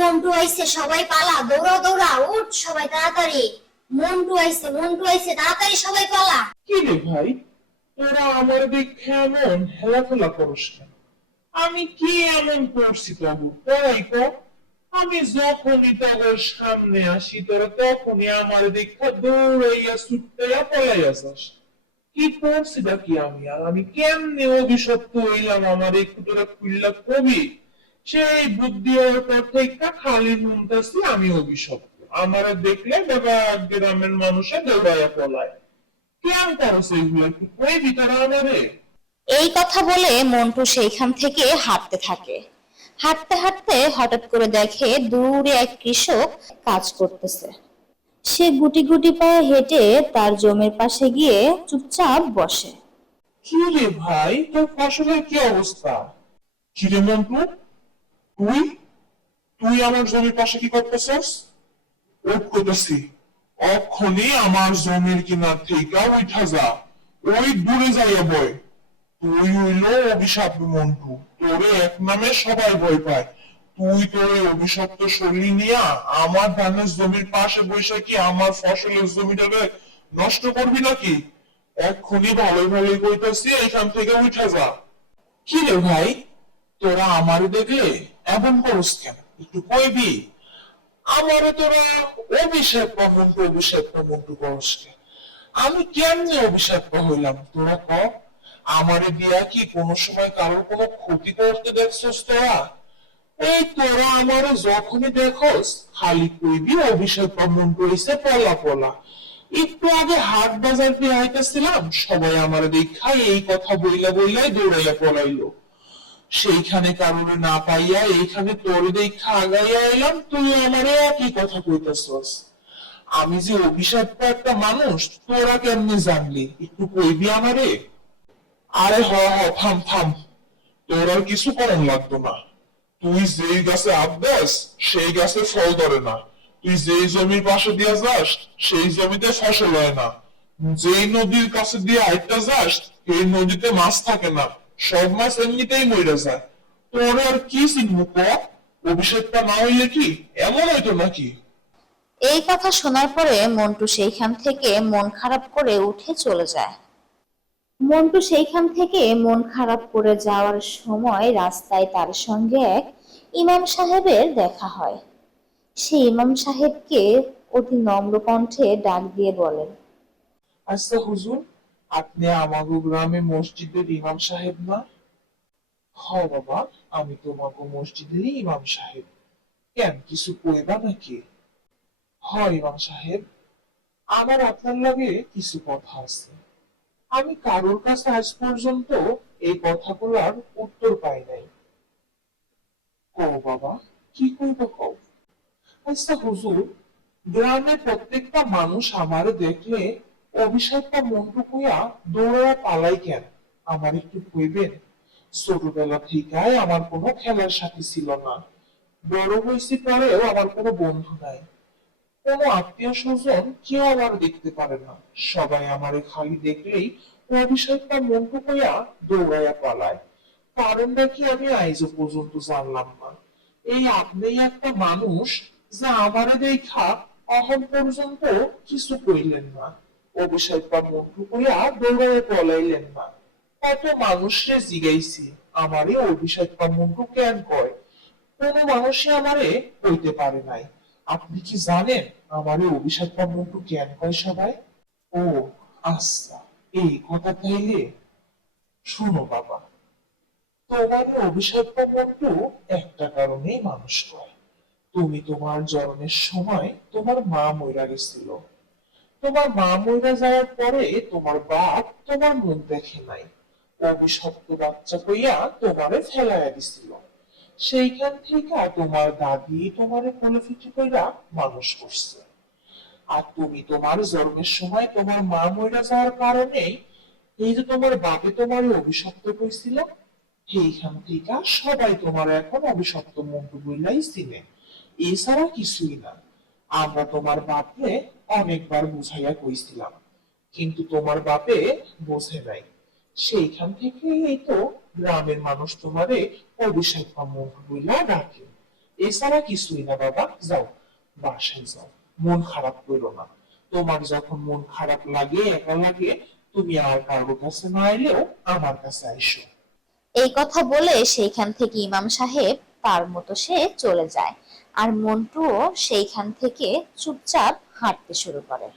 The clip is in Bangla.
মন্টু আইছে, সবাই পালা, দৌড়া দৌড়া, উঠ সবাই তাড়াতাড়ি। মন্টু আইছে মন্টু আইছে, তাড়াতাড়ি সবাই পালা। কি রে ভাই? তোরা আমার দেখে এমন হেলাফেলা করস কেন? আমি কি এমন করছি তবু তাই কর আমি যখনই তোদের সামনে আসি, তোরা তখনই আমার দেখা দৌড়াইয়া ছুটাইয়া পলাইয়া যাস। কি করছি কি আমি? আর আমি কেমনে অভিশপ্ত হইলাম আমার একটু তোরা খুললা কবি? সেই হওয়ার পর থেকে খালি মনতাছি আমি অভিশপ্ত। আমার দেখলে বাবা গ্রামের মানুষে দৌড়াইয়া পলায়। কেন করছে এগুলো একটু কইবি তারা আমারে। এই কথা বলে মন্টু সেইখান থেকে হাঁটতে থাকে। হাঁটতে হাঁটতে হঠাৎ করে দেখে দূরে এক কৃষক কাজ করতেছে। সে গুটি গুটি পায়ে হেঁটে তার জমির পাশে গিয়ে চুপচাপ বসে। কি রে ভাই? তোর ফসলের কি অবস্থা? কি রে মন্টু? তুই তুই আমার জমির পাশে কি করতেছস? ওট করতেছি। অক্ষণে আমার জমির কিনার থেকে উঠা যা, ওই দূরে যাইয়া বয়। তুই হইল অভিশাপ মন্টু, তোরে এক নামে সবাই ভয় পায়। তুই তোর অভিশপ্ত শরীর নিয়া আমার ধানের জমির পাশে বসে কি আমার ফসলের জমিটাকে নষ্ট করবি নাকি? এক্ষুনি ভালোই ভালোই কইতেছি এখান থেকে উঠে যা। কি রে ভাই, তোরা আমার দেখলে? এমন করস কেন? একটু কইবি। আমারও তোরা অভিষেক মন্টু অভিষেক মন্টু করস কেন আমি কেমনে অভিশাপ হইলাম? তোরা ক। আমারে দিয়া কি কোনো সময় কারোর কোনো ক্ষতি করতে দেখছস তোরা? এই তোরা আমারে যখনই দেখোস, খালি কইবি অভিষেক মন্টু হইছে পলা পলা। একটু আগে হাট বাজার দিয়ে আইতেছিলাম, সবাই আমার দেখা এই কথা বইলা বইলাই দৌড়াইয়া পলাইলো। সেইখানে কারণে না পাইয়া, এইখানে তোর দেখা আগাইয়া এলাম, তুই আমারে একই কথা কইতেছস। আমি যে অভিশপ্ত একটা মানুষ, তোরা কেমনে জানলি? একটু কইবি আমারে? আরে হ হ, থাম থাম। তোর আর কিছু করণ লাগতো না। তুই যেই গাছে আবদাস সেই গাছে ফল ধরে না। তুই যেই জমির পাশে দিয়া যাস, সেই জমিতে ফসল হয় না। যেই নদীর কাছে দিয়ে আইটা যাস সেই নদীতে মাছ থাকে না। সব মাছ এমনিতেই মরে যায়। তোর আর কি চিনব ক? অভিষেকটা না হইলে কি? এমন হইতো নাকি? এই কথা শোনার পরে মন্টু সেইখান থেকে মন খারাপ করে উঠে চলে যায়। মন্টু সেইখান থেকে মন খারাপ করে যাওয়ার সময় রাস্তায় তার সঙ্গে এক ইমাম সাহেবের দেখা হয়। সে ইমাম সাহেবকে অতি নম্র কণ্ঠে ডাক দিয়ে বলেন আচ্ছা হুজুর। আপনি আমাগো গ্রামে মসজিদের ইমাম সাহেব না? হ বাবা, আমি তোমাকে মসজিদেরই ইমাম সাহেব। কেন, কিছু কইবা নাকি? হ ইমাম সাহেব, আমার আপনার লাগে কিছু কথা আছে। আমি কারোর কাছে আজ পর্যন্ত এই কথাগুলার উত্তর পাই নাই। কও বাবা, কি কইবা কও? আচ্ছা হুজুর গ্রামের প্রত্যেকটা মানুষ আমারে দেখলে অভিশাপটা মন্টু কইয়া দৌড়া পালাই কেন আমার একটু কইবেন, ছোটবেলা থেকেই আমার কোনো খেলার সাথে ছিল না। বড় হয়েছি পরেও আমার কোনো বন্ধু নাই। কোনো আত্মীয় স্বজন কেউ আমার দেখতে পারে না। সবাই আমারে খালি দেখলেই অভিশাপটা মন্টু কইয়া দৌড়াইয়া পালায়। কারণটা কি আমি আইজও পর্যন্ত জানলাম না। এই আপনি একটা মানুষ যা আমারে দেখা অহম পর্যন্ত কিছু কইলেন না। অভিষেক বা মন্টু কইয়া দৌড়াইয়া পলাইলেন না কত মানুষরে জিগাইছি আমারে অভিষেক বা মন্টু কেন কয়? কোন মানুষই আমারে কইতে পারে নাই। আপনি কি জানেন আমারে অভিষেক বা মন্টু কেন কয় সবাই? ও আচ্ছা এই কথা তাইলে শোনো বাবা। তোমার অভিশাপ মন্টু একটা কারণেই মানুষ কয় তুমি তোমার জন্মের সময় তোমার মা মইরা গেছিল। তোমার মা মইরা যাওয়ার পরে তোমার বাপ তোমার মুখ দেখে নাই। অভিশপ্ত বাচ্চা কইয়া তোমারে ফেলাইয়া দিছিল। সেইখান থেকে তোমার দাদি তোমারে কোলে ফিটি কইরা মানুষ করছে। আর তুমি তোমার জন্মের সময় তোমার মা মইরা যাওয়ার কারণে এই যে তোমার বাপে তোমার অভিশপ্ত কইছিল এইখান থেকে সবাই তোমার এখন অভিশপ্ত মন্টু বইলাই চিনে। এছাড়া কিছুই না। আমরা তোমার বাপরে অনেকবার বুঝাইয়া কইছিলাম, কিন্তু তোমার বাপে বোঝে নাই। সেইখান থেকে এই তো গ্রামের মানুষ তোমারে অভিষেক বা মন্টু বইলা ডাকে। এছাড়া কিছুই না বাবা, যাও, বাসায় যাও, মন খারাপ করো না। তোমার যখন মন খারাপ লাগে, একা লাগে, তুমি আর কারোর কাছে না এলেও আমার কাছে আইসো। এই কথা বলে সেইখান থেকে ইমাম সাহেব তার মতো সে চলে যায়। আর মন্টুও সেইখান থেকে চুপচাপ হাঁটতে শুরু করে।